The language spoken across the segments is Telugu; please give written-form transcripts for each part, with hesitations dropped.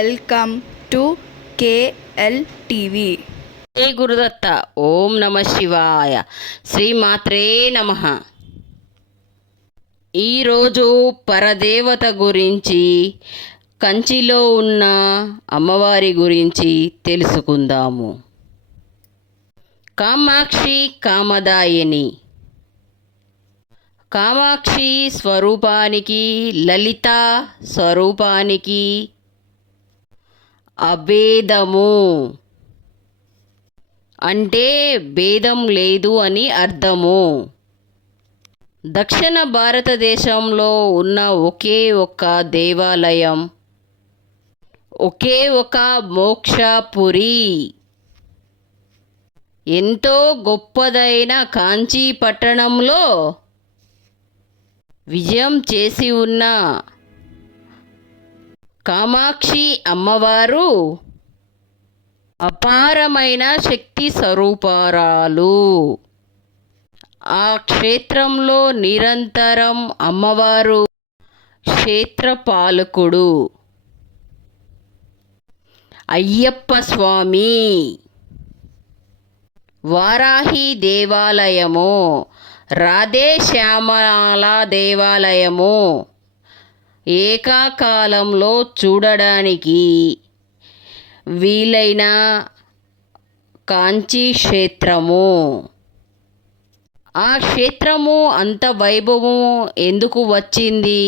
Welcome to KLTV. Shri Gurudatta. ఓం నమ శివాయ. శ్రీమాత్రే నమ. ఈరోజు పరదేవత గురించి, కంచిలో ఉన్న అమ్మవారి గురించి తెలుసుకుందాము. కామాక్షి కామదాయిని. కామాక్షి స్వరూపానికి, లలిత స్వరూపానికి అభేదము అంటే భేదం లేదు అని అర్థము. దక్షిణ భారతదేశంలో ఉన్న ఒకే ఒక్క దేవాలయం, ఒకే ఒక మోక్షపురి, ఎంతో గొప్పదైన కాంచీ పట్టణంలో విజయం చేసి ఉన్న కామాక్షి అమ్మవారు అపారమైన శక్తి స్వరూపారాలు. ఆ క్షేత్రంలో నిరంతరం అమ్మవారు క్షేత్రపాలకుడు అయ్యప్ప స్వామి, వారాహి దేవాలయము, రాధేశ్యామల దేవాలయము ఏకకాలంలో చూడడానికి వీలైన కాంచీ క్షేత్రము. ఆ క్షేత్రము అంత వైభవం ఎందుకు వచ్చింది?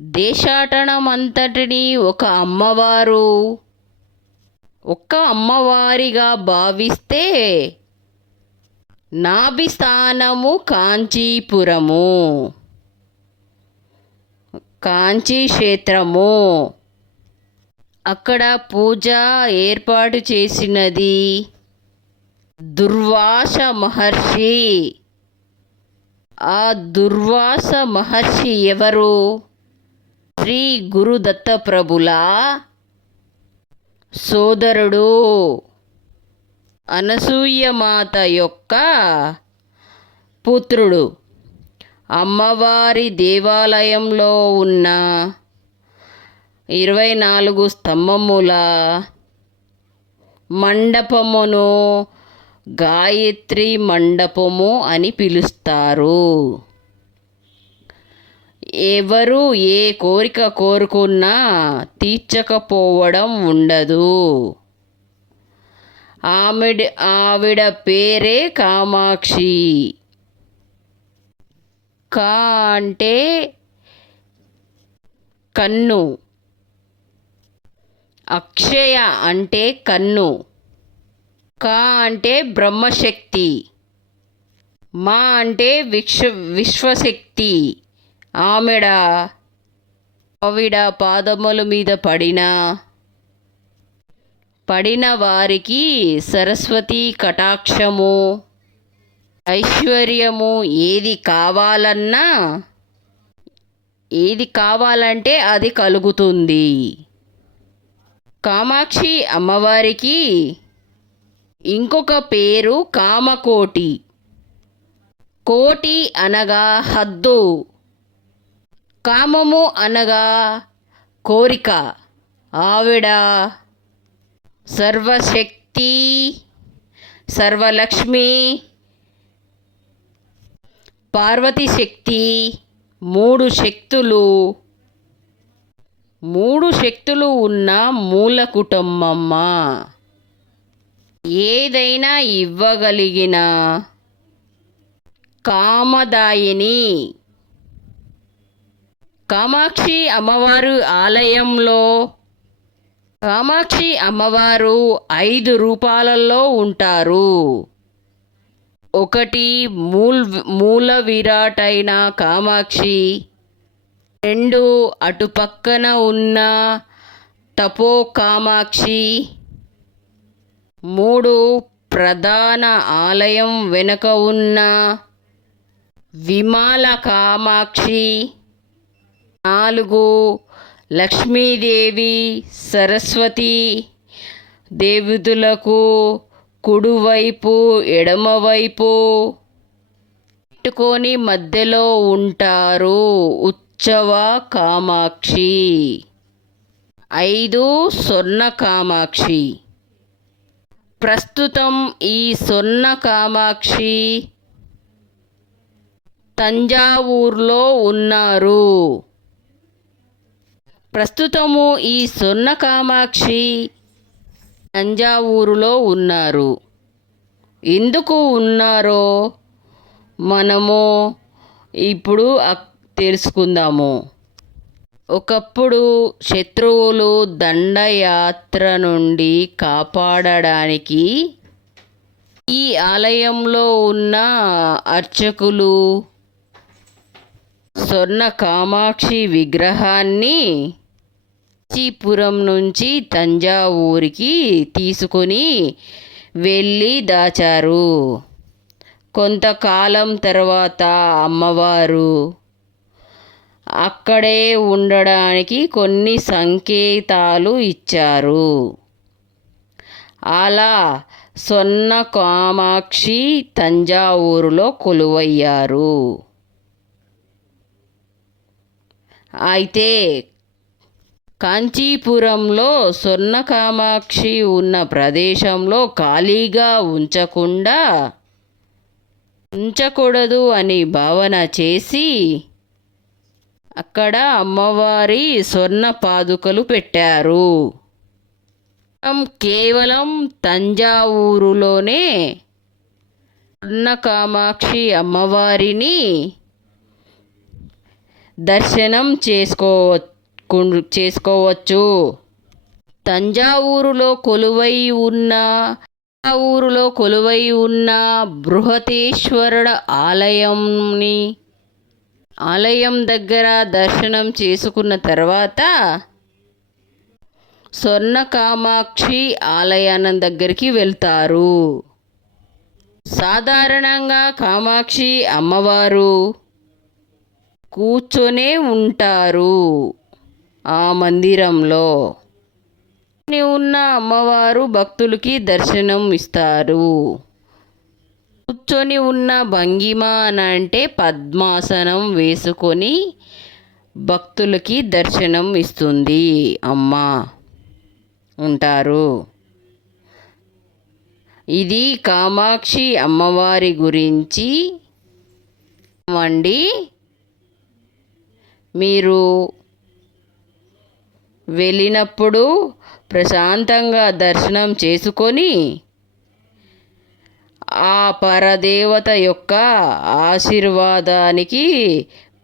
దేశాటనమంతటిని ఒక అమ్మవారిగా భావిస్తే నాభిస్థానము కాంచీపురము, కాంచీ క్షేత్రము. అక్కడ పూజ ఏర్పాటు చేసినది దుర్వాస మహర్షి. ఆ దుర్వాస మహర్షి ఎవరు? శ్రీ గురుదత్త ప్రభుల సోదరుడు, అనసూయమాత యొక్క పుత్రుడు. అమ్మవారి దేవాలయంలో ఉన్న 24 స్తంభముల మండపమును గాయత్రి మండపము అని పిలుస్తారు. ఎవరు ఏ కోరిక కోరుకున్నా తీర్చకపోవడం ఉండదు. ఆవిడ పేరే కామాక్షి. కా అంటే కన్ను, అక్షయ అంటే కన్ను, కా అంటే బ్రహ్మశక్తి, మా అంటే విశ్వశక్తి. ఆవిడ పాదముల మీద పడిన వారికి సరస్వతి కటాక్షము, ఐశ్వర్యము, ఏది కావాలంటే అది కలుగుతుంది. కామాక్షి అమ్మవారికి ఇంకొక పేరు కామకోటి. కోటి అనగా హద్దు, కామము అనగా కోరిక. ఆవిడ సర్వశక్తి, సర్వలక్ష్మి, పార్వతీ శక్తి, మూడు శక్తులు ఉన్న మూల కుటుంబమ్మ. ఏదైనా ఇవ్వగలిగిన కామదాయిని. కామాక్షి అమ్మవారు ఆలయంలో కామాక్షి అమ్మవారు 5 రూపాలలో ఉంటారు. ఒకటి మూల విరాటైన కామాక్షి, 2 అటుపక్కన ఉన్న తపో కామాక్షి, 3 ప్రధాన ఆలయం వెనుక ఉన్న విమాల కామాక్షి, 4 లక్ష్మీదేవి సరస్వతి దేవతలకు కుడివైపు ఎడమవైపు పెట్టుకొని మధ్యలో ఉంటారు ఉత్సవ కామాక్షి. 5 స్వర్ణ కామాక్షి. ప్రస్తుతం ఈ స్వర్ణ కామాక్షి తంజావూరులో ఉన్నారు. ప్రస్తుతము ఈ స్వర్ణ కామాక్షి తంజావూరులో ఉన్నారు. ఎందుకు ఉన్నారో మనము ఇప్పుడు తెలుసుకుందాము. ఒకప్పుడు శత్రువులు దండయాత్ర నుండి కాపాడడానికి ఈ ఆలయంలో ఉన్న అర్చకులు స్వర్ణ కామాక్షి విగ్రహాన్ని కాంచీపురం నుంచి తంజావూరికి తీసుకొని వెళ్ళి దాచారు. కొంతకాలం తర్వాత అమ్మవారు అక్కడే ఉండడానికి కొన్ని సంకేతాలు ఇచ్చారు. అలా స్వర్ణ కామాక్షి తంజావూరులో కొలువయ్యారు. అయితే కాంచీపురంలో స్వర్ణ కామాక్షి ఉన్న ప్రదేశంలో ఖాళీగా ఉంచకూడదు అని భావన చేసి అక్కడ అమ్మవారి స్వర్ణ పాదుకలు పెట్టారు. కేవలం తంజావూరులోనే స్వర్ణ కామాక్షి అమ్మవారిని దర్శనం చేసుకోవచ్చు. తంజావూరులో కొలువై ఉన్న బృహతేశ్వరుడు ఆలయం దగ్గర దర్శనం చేసుకున్న తర్వాత స్వర్ణ కామాక్షి ఆలయాన్ని దగ్గరికి వెళ్తారు. సాధారణంగా కామాక్షి అమ్మవారు కూర్చొనే ఉంటారు. ఆ మందిరంలో ఉన్న అమ్మవారు భక్తులకి దర్శనం ఇస్తారు. కూర్చొని ఉన్న భంగిమ అంటే పద్మాసనం వేసుకొని భక్తులకి దర్శనం ఇస్తుంది అమ్మ ఉంటారు. ఇది కామాక్షి అమ్మవారి గురించి అండి. మీరు వెళ్ళినప్పుడు ప్రశాంతంగా దర్శనం చేసుకొని ఆ పరదేవత యొక్క ఆశీర్వాదానికి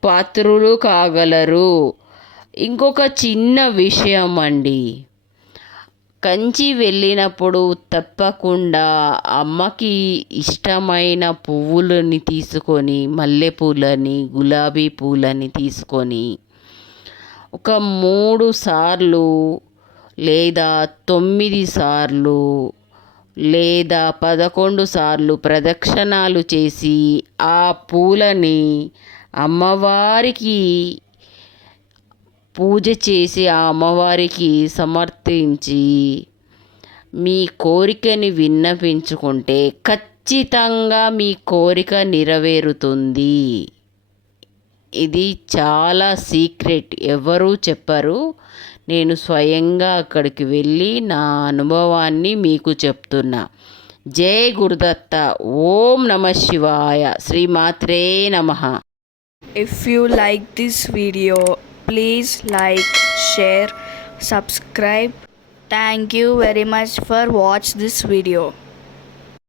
పాత్రులు కాగలరు. ఇంకొక చిన్న విషయం అండి, కంచి వెళ్ళినప్పుడు తప్పకుండా అమ్మకి ఇష్టమైన పువ్వులని తీసుకొని, మల్లెపూలని, గులాబీ పూలని తీసుకొని ఒక 3 సార్లు లేదా 9 సార్లు లేదా 11 సార్లు ప్రదక్షిణాలు చేసి ఆ పూలని అమ్మవారికి పూజ చేసి ఆ అమ్మవారికి సమర్పించి మీ కోరికని విన్నపించుకుంటే ఖచ్చితంగా మీ కోరిక నెరవేరుతుంది. ఇది చాలా సీక్రెట్, ఎవరూ చెప్పరు. నేను స్వయంగా అక్కడికి వెళ్ళి నా అనుభవాన్ని మీకు చెప్తున్నా. జై గురుదత్త. ఓం నమః శివాయ. శ్రీమాత్రే నమః. If you like this video, please like, share, subscribe. Thank you very much for watch this video.